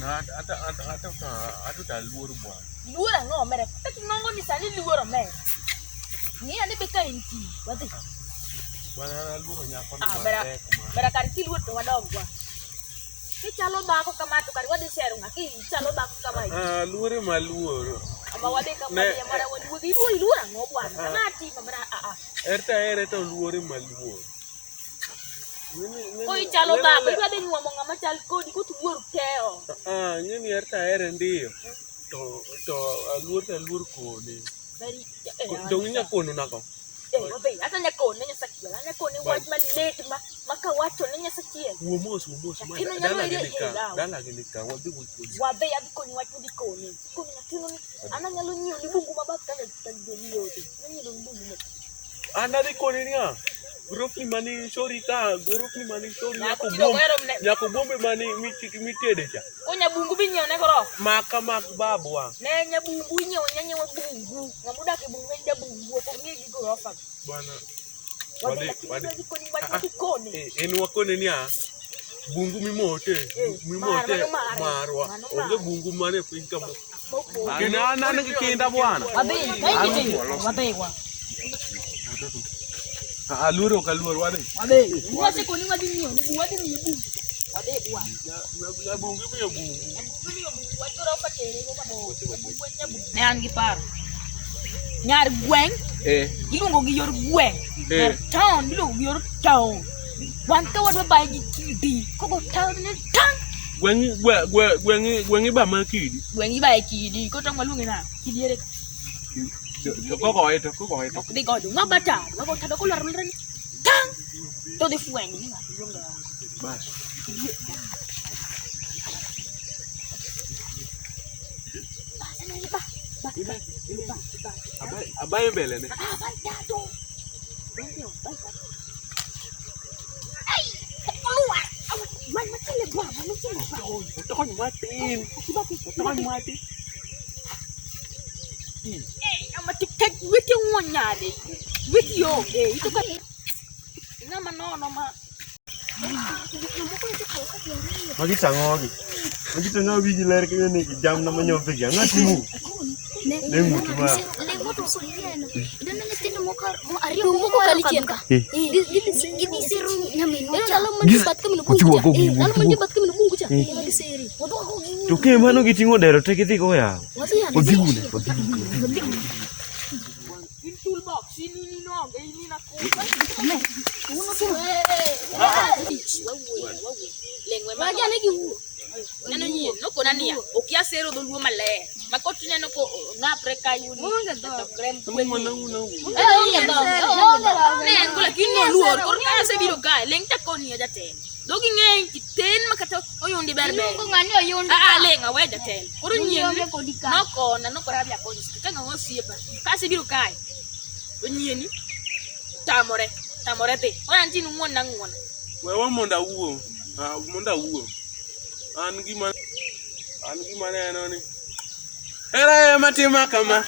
Na ata ta luor bwa. Luor ang'o mere? Kati nongo ni sani luor mere. Ni ane beka inti. Wadi. Bwana luor nyako na Bera kar ki luor to wadogwa. Ki chalo bako kama to kar wadi seru ngaki chalo bako kama iki. Luor ma luor. Ama wadi kama ya mara wadi luor ang'o bwana. Kana ati mamara Ere to luor ma luor. Koi chalo bako wadi nyuomo ngama chal kodi ko luor teo. Nyeni ere ndio. To luor kode. Bari Dong nya kono nako. Wabe ata nya kono nya sakia. Nya kono wach man late maka wacho nya sakia. Mos dala gini ka wadi wuti. Wabe abi kono wach di kono. Kono nya tino ni ana nya lo nyo ni bungu mabaka na tandeni yote. Nya lo bungu. Ana di kono ni Grup ni mani sorry nyako bombe mani mitede cha. O nya bungu bi nyo ne goro. Maka babwa. Ne nya bungu nyo nya bungu. Ngamuda ke bungu nya bungu ko ngi goro fa. Bwana. Wadi kono. Enu wakone ni bungu mimote marwa. Onge bungu mane kuinka mo. Kina nani kikinda bwana. Wabe wa. Luor wade. Wase koni wadi nyo ni wadi ni bu. Wade bua. Ya bungu mi bungu. Wadi ro fa tere ko babo. Ne an gi paro. Nyar gweng. Ilungo gi yor gweng. Town ilungo gi yor town. Wan ka wad ba gi kidi. Ko town ne town. Gwengi ba ma kidi. Gwengi ba kidi ko tong malungi na. Kidi ere. Ko ko ito. Di ko do ngabata. Ko ta ko lar lar. Tang. To de fueng ni ngati jonga. Bas. Abai mbele ne. Abai dato. Ai, keluar. Man macam le buah, macam le buah. Utang matiin. Utang mati. Ama tek wiki ngonyade. Wiki yo, itu kan. Nama no ma. Magi sangogi. Magi tengah biji ler ke ni jam nama nyompe ya ngatimu. Nemu cuma. Lemu tu sulian. Dan nanti nemu mo ari mo ko kalikian ka. Gini seru nyamin. Lalu mendebat ke minum bungku. Lalu mendebat ke minum bungku cak. Lagi seri. Waduh aku gini. Tu ke mana gitu ngodero te kiti ko ya. Begini. Toolbox ini ni no, ini nak ko. Uno tu. Lengwe ma. Lagi lagi. Nano nyi no ko nania. Okia sero do luo male. Makotu nyano ko na preka yuni. To krem. Una. Ne ngola kino luo. Ko na se biro ga. Lengta ko ni aja ten. Dogi ngeng kiten makato oyundi berbe. Ko ngani oyundi. Lenga we jaten. Ko nyi no ko na no ko rabia ko. Kanga ngosi ba. Kasi biro kai. Onyeni tamore te ora ntinu ngona ngona Wewe monda uo an gimana eno ni era matima kama